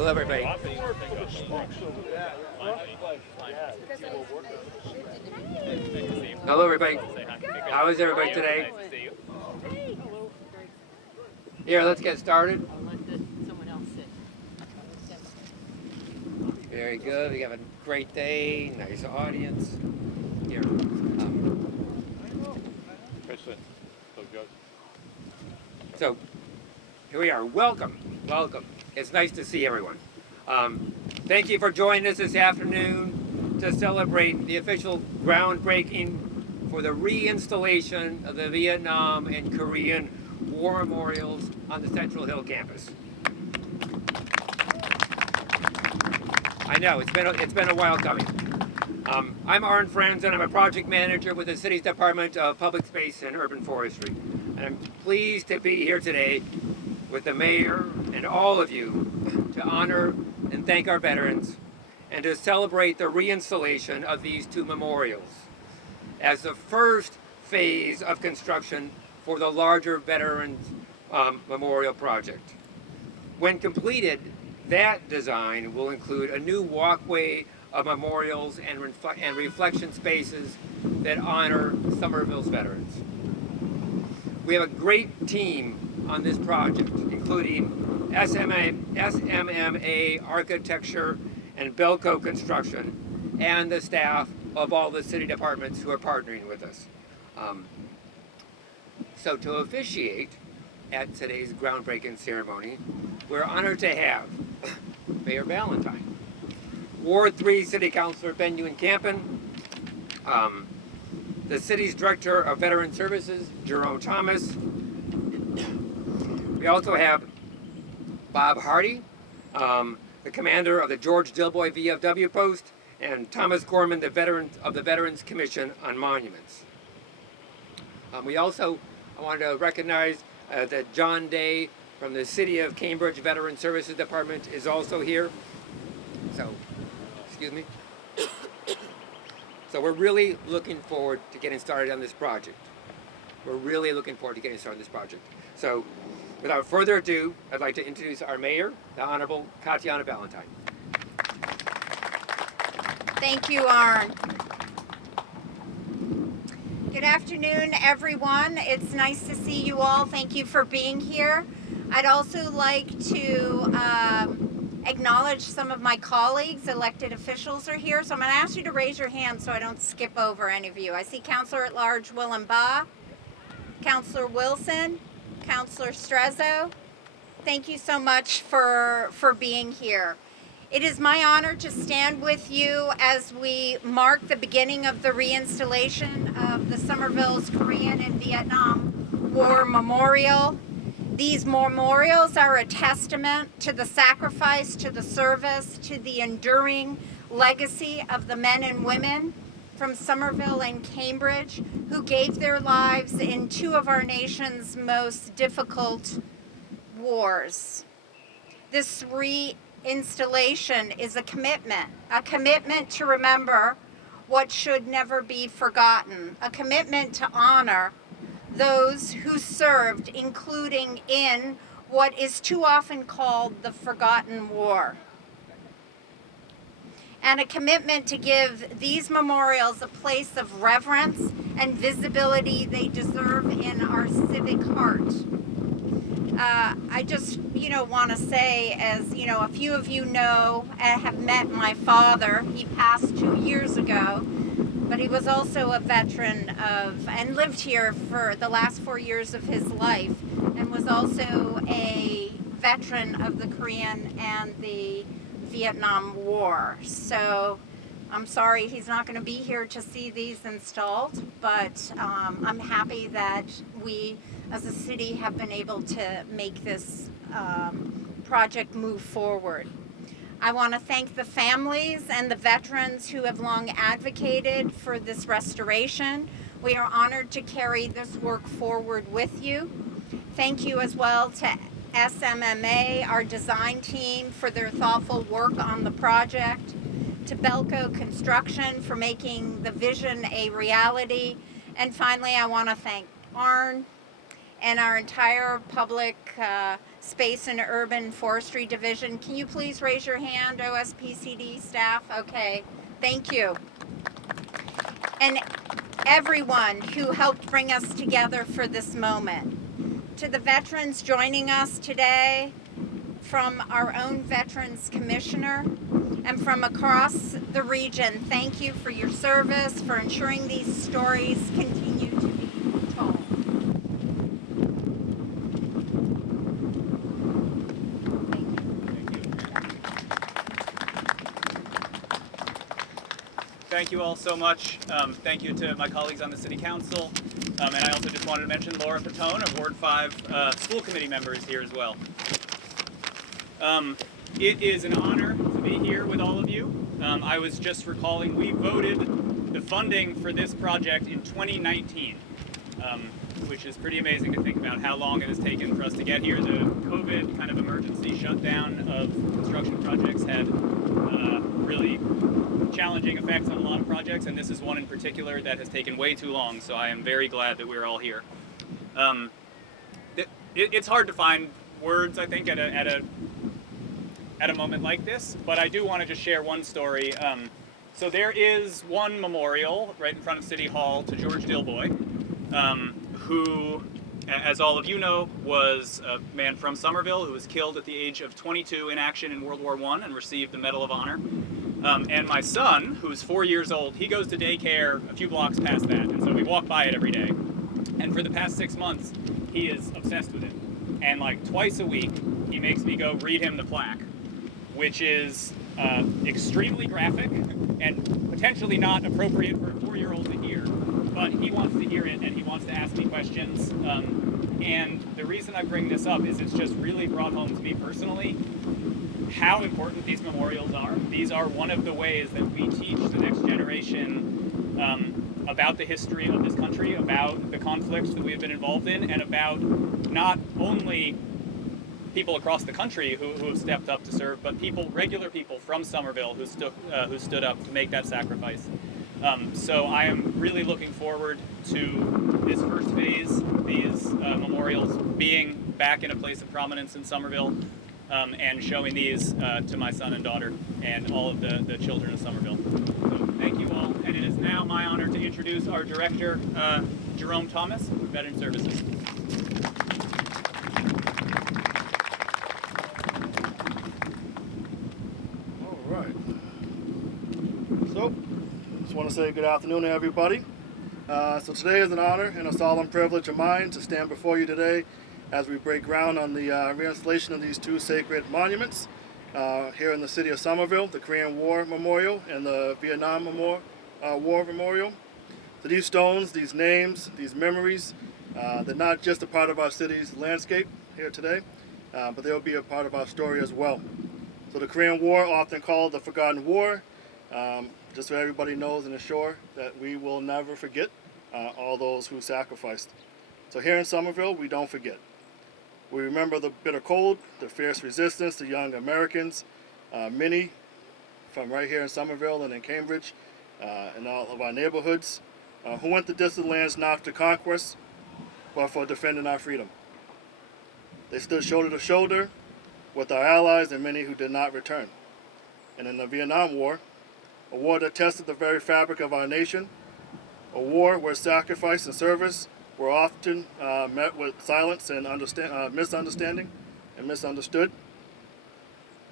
Hello, everybody. Hello, everybody. How is everybody today? Here, let's get started. Very good. We have a great day. Nice audience. Here. So, here we are. Welcome. Welcome. It's nice to see everyone. Thank you for joining us this afternoon to celebrate the official groundbreaking for the reinstallation of the Vietnam and Korean War Memorials on the Central Hill campus. I know, it's been a while coming. I'm Arn Franz, and I'm a project manager with the city's Department of Public Space and Urban Forestry. And I'm pleased to be here today with the mayor and all of you to honor and thank our veterans and to celebrate the reinstallation of these two memorials as the first phase of construction for the larger Veterans Memorial Project. When completed, that design will include a new walkway of memorials and reflection spaces that honor Somerville's veterans. We have a great team on this project, including SMMA Architecture and Belko Construction, and the staff of all the city departments who are partnering with us. So to officiate at today's groundbreaking ceremony, we're honored to have Mayor Ballantyne, Ward 3 City Councilor Ben Ewen-Campen, the city's Director of Veteran Services, Jerome Thomas. We also have Bob Hardy, the commander of the George Dilboy VFW post, and Thomas Gorman, the veteran of the Veterans Commission on Monuments. I wanted to recognize that John Day from the City of Cambridge Veteran Services Department is also here. So, excuse me. So we're really looking forward to getting started on this project. So, without further ado, I'd like to introduce our mayor, the Honorable Katjana Ballantyne. Thank you, Arn. Good afternoon, everyone. It's nice to see you all. Thank you for being here. I'd also like to acknowledge some of my colleagues, elected officials are here. So I'm going to ask you to raise your hand so I don't skip over any of you. I see Councilor at Large Willem Ba, Councilor Wilson, Councilor Strezzo. Thank you so much for being here. It is my honor to stand with you as we mark the beginning of the reinstallation of the Somerville's Korean and Vietnam War Memorial. These memorials are a testament to the sacrifice, to the service, to the enduring legacy of the men and women from Somerville and Cambridge who gave their lives in two of our nation's most difficult wars. This reinstallation is a commitment to remember what should never be forgotten, a commitment to honor those who served, including in what is too often called the Forgotten War, and a commitment to give these memorials a place of reverence and visibility they deserve in our civic heart. I just, want to say, as a few of you know, have met my father. He passed 2 years ago, but he was also a veteran and lived here for the last 4 years of his life, and was also a veteran of the Korean and the Vietnam War. So I'm sorry he's not going to be here to see these installed, but I'm happy that we as a city have been able to make this project move forward. I want to thank the families and the veterans who have long advocated for this restoration. We are honored to carry this work forward with you. Thank you as well to SMMA, our design team, for their thoughtful work on the project, to Belko Construction for making the vision a reality, and finally I want to thank Arn and our entire public Space and Urban Forestry Division. Can you please raise your hand, OSPCD staff? Okay, thank you. And everyone who helped bring us together for this moment. To the veterans joining us today, from our own Veterans Commissioner, and from across the region, thank you for your service, for ensuring these stories continue to be told. Thank you all so much. Thank you to my colleagues on the City Council. And I also just wanted to mention Laura Patone, of Ward 5 school committee members here as well. It is an honor to be here with all of you. I was just recalling we voted the funding for this project in 2019, which is pretty amazing to think about how long it has taken for us to get here. The COVID kind of emergency shutdown of construction projects had really challenging effects on a lot of projects, and this is one in particular that has taken way too long, so I am very glad that we're all here. It's hard to find words, I think, at a moment like this, but I do want to just share one story. So there is one memorial right in front of City Hall to George Dilboy, who, as all of you know, was a man from Somerville who was killed at the age of 22 in action in World War I and received the Medal of Honor. And my son, who's 4 years old, he goes to daycare a few blocks past that, and so we walk by it every day. And for the past 6 months, he is obsessed with it. And like twice a week, he makes me go read him the plaque, which is extremely graphic and potentially not appropriate for a 4-year-old to hear, but he wants to hear it and he wants to ask me questions. And the reason I bring this up is it's just really brought home to me personally how important these memorials are. These are one of the ways that we teach the next generation about the history of this country, about the conflicts that we have been involved in, and about not only people across the country who have stepped up to serve, but regular people from Somerville who stood up to make that sacrifice. So I am really looking forward to this first phase, these memorials being back in a place of prominence in Somerville, and showing these to my son and daughter and all of the children of Somerville. So thank you all, and it is now my honor to introduce our director, Jerome Thomas, Veteran Services. So, just want to say good afternoon to everybody. So today is an honor and a solemn privilege of mine to stand before you today as we break ground on the reinstallation of these two sacred monuments here in the city of Somerville, the Korean War Memorial and the Vietnam War Memorial. So these stones, these names, these memories, they're not just a part of our city's landscape here today, but they'll be a part of our story as well. So the Korean War, often called the Forgotten War, just so everybody knows and is sure that we will never forget all those who sacrificed. So here in Somerville, we don't forget. We remember the bitter cold, the fierce resistance, the young Americans, many from right here in Somerville and in Cambridge, and all of our neighborhoods, who went the distant lands not for conquest, but for defending our freedom. They stood shoulder to shoulder with our allies and many who did not return. And in the Vietnam War, a war that tested the very fabric of our nation, a war where sacrifice and service were often met with silence and misunderstanding and misunderstood.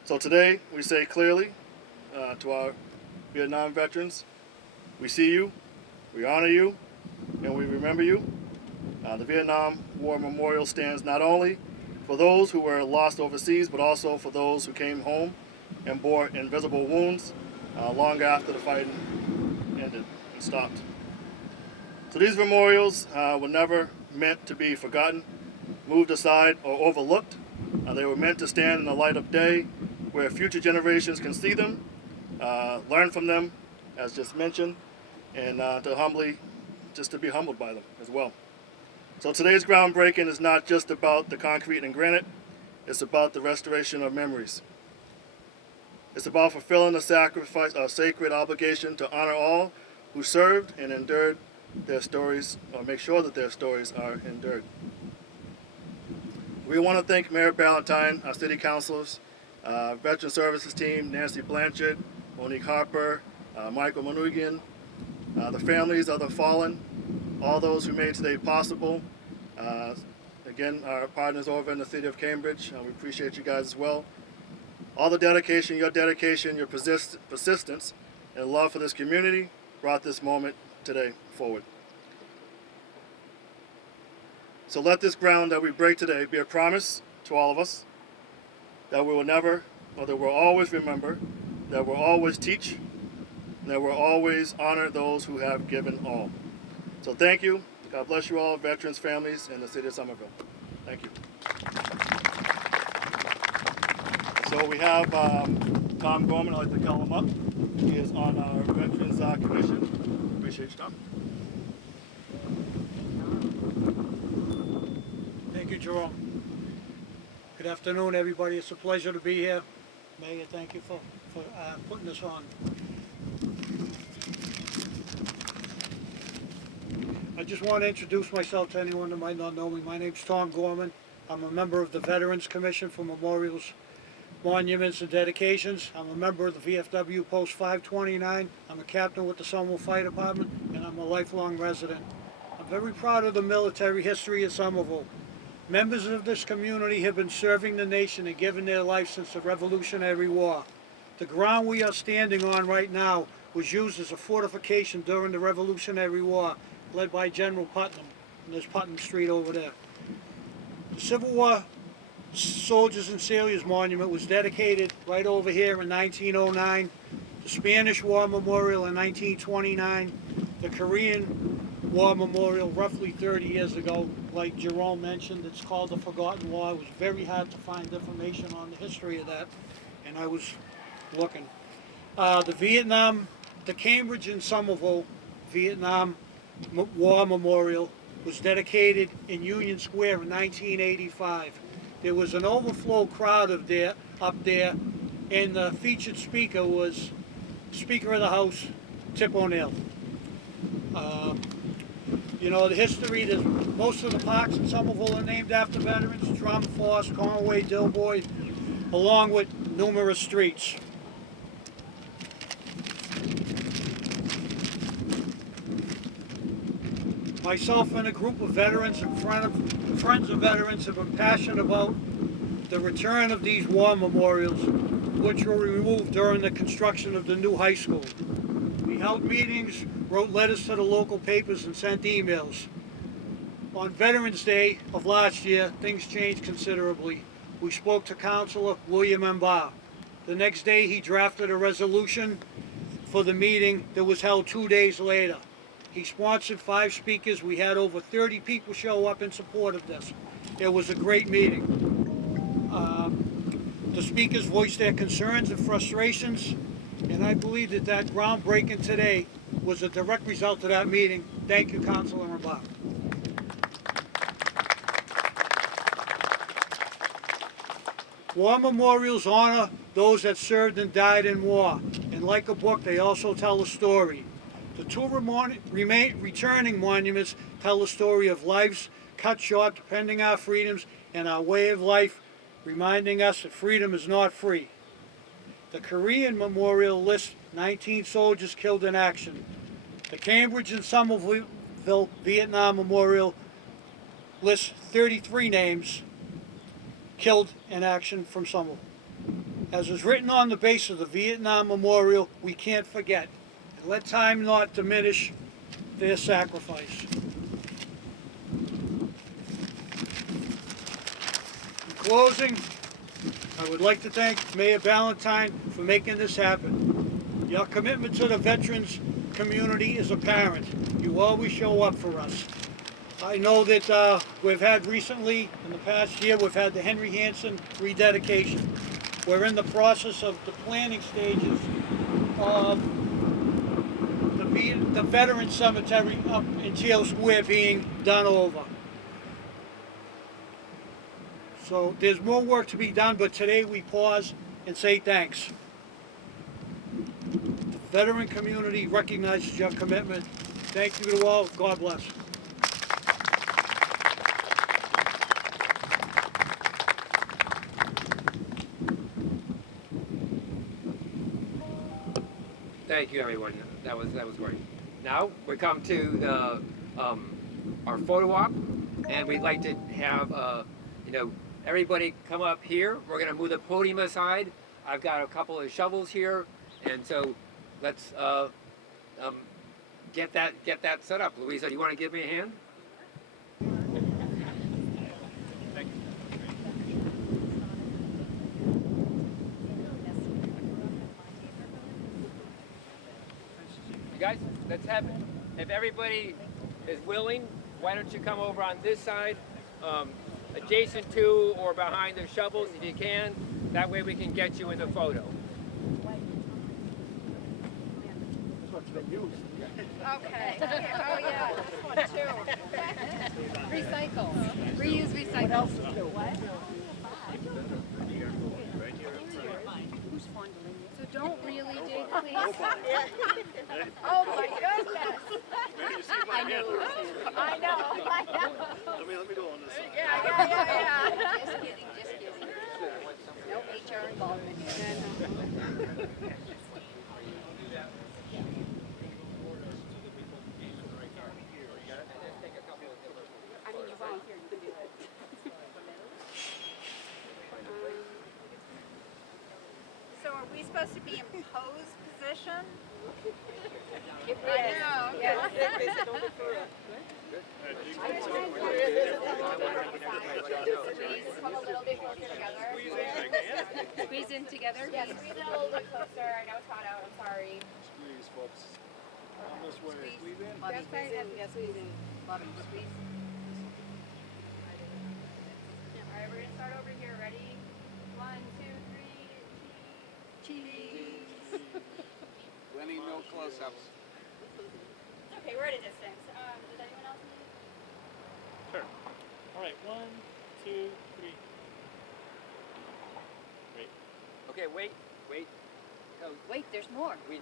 So today we say clearly to our Vietnam veterans, we see you, we honor you, and we remember you. The Vietnam War Memorial stands not only for those who were lost overseas, but also for those who came home and bore invisible wounds long after the fighting ended and stopped. So these memorials were never meant to be forgotten, moved aside, or overlooked. They were meant to stand in the light of day where future generations can see them, learn from them, as just mentioned, and to be humbled by them as well. So today's groundbreaking is not just about the concrete and granite, it's about the restoration of memories. It's about fulfilling the sacred obligation to honor all who served and endured their stories, or make sure that their stories are endured. We want to thank Mayor Ballantyne, our city councilors, Veteran Services team, Nancy Blanchard, Monique Harper, Michael Manugian, the families of the fallen, all those who made today possible. Again, our partners over in the city of Cambridge, we appreciate you guys as well. All the dedication, your persistence, and love for this community brought this moment today forward. So let this ground that we break today be a promise to all of us that we will never, or that we'll always remember, that we'll always teach, and that we'll always honor those who have given all. So thank you. God bless you all, veterans, families, and the city of Somerville. Thank you. So we have Tom Gorman. I'd like to call him up. He is on our Veterans Commission. Appreciate you, Tom. Thank you, Jerome. Good afternoon, everybody. It's a pleasure to be here. Mayor, thank you for putting this on. I just want to introduce myself to anyone that might not know me. My name's Tom Gorman. I'm a member of the Veterans Commission for Memorials, Monuments, and Dedications. I'm a member of the VFW Post 529. I'm a captain with the Somerville Fire Department, and I'm a lifelong resident. I'm very proud of the military history of Somerville. Members of this community have been serving the nation and giving their life since the Revolutionary War. The ground we are standing on right now was used as a fortification during the Revolutionary War, led by General Putnam, and there's Putnam Street over there. The Civil War Soldiers and Sailors Monument was dedicated right over here in 1909, the Spanish War Memorial in 1929, the Korean War Memorial roughly 30 years ago. Like Jerome mentioned, it's called the Forgotten War. It was very hard to find information on the history of that, and I was looking. The Cambridge and Somerville Vietnam War Memorial was dedicated in Union Square in 1985. There was an overflow crowd up there, and the featured speaker was Speaker of the House, Tip O'Neill. You know, the history, most of the parks in Somerville are named after veterans: Drum, Foss, Conway, Dilboy, along with numerous streets. Myself and a group of veterans and friends of veterans have been passionate about the return of these war memorials, which were removed during the construction of the new high school. We held meetings, wrote letters to the local papers, and sent emails. On Veterans Day of last year, things changed considerably. We spoke to Councilor William M. Barr. The next day, he drafted a resolution for the meeting that was held 2 days later. He sponsored 5 speakers. We had over 30 people show up in support of this. It was a great meeting. The speakers voiced their concerns and frustrations, and I believe that groundbreaking today was a direct result of that meeting. Thank you, Councilor Barr. War memorials honor those that served and died in war, and like a book, they also tell a story. The 2 returning monuments tell the story of lives cut short, defending our freedoms and our way of life, reminding us that freedom is not free. The Korean Memorial lists 19 soldiers killed in action. The Cambridge and Somerville Vietnam Memorial lists 33 names killed in action from Somerville. As is written on the base of the Vietnam Memorial, we can't forget, and let time not diminish their sacrifice. In closing, I would like to thank Mayor Ballantyne for making this happen. Your commitment to the veterans community is apparent. You always show up for us. I know that we've had recently, in the past year, we've had the Henry Hansen rededication. We're in the process of the planning stages of the Veterans Cemetery up in Teal Square being done over. So there's more work to be done, but today we pause and say thanks. The veteran community recognizes your commitment. Thank you to all. God bless. Thank you, everyone. That was great. Now we come to the our photo op, and we'd like to have everybody come up here. We're gonna move the podium aside. I've got a couple of shovels here, and so let's get that set up. Louisa, you want to give me a hand? You guys, let's have it. If everybody is willing, why don't you come over on this side, adjacent to or behind the shovels if you can. That way we can get you in the photo. Okay. Oh yeah, this one too. Recycle. Reuse, recycle. So don't really dig, please. Oh my goodness. I know. I know. Let me go on this side. Yeah. Just kidding, just kidding. No HR involvement here. I mean, you volunteer, you can do it. So are we supposed to be in pose position? I know. Yes. Come a little bit closer together. Squeeze in together. Yes, squeeze in a little bit closer. I know it's hot out. I'm sorry. Squeeze, folks. On this way. Squeeze in. Bobby, squeeze in. Yes, squeeze in. Bobby, squeeze. All right, we're gonna start over here. Ready? 1, 2, 3. Cheese. Plenty no close-ups. Okay, we're at a distance. Does anyone else need? Sure. All right, 1, 2, 3. Great. Okay, wait. So Wait, there's more. we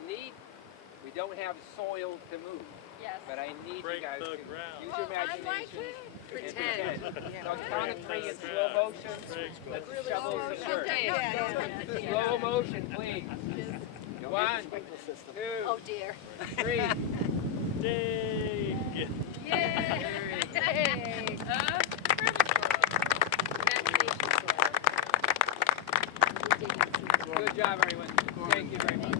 don't have soil to move, Yes. but I need Break you guys the to ground. use your imagination. Pretend. So count to 3 in slow motion. Let's shovel some dirt. Okay. Slow motion, please. 1, 2, Oh dear. 3. Yay! Yay! Good job, everyone. Thank you very much.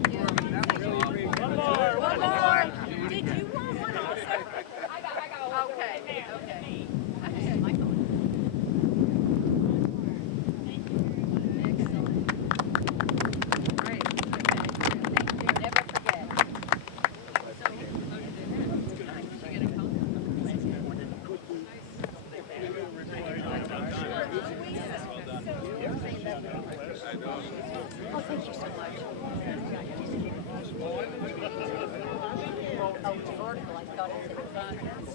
Really appreciate it. One more! One more. Did you want one also? I got one. Okay. Excellent. Right. Thank you. Never forget. Oh, thank you so much. Oh, it's vertical. I thought it was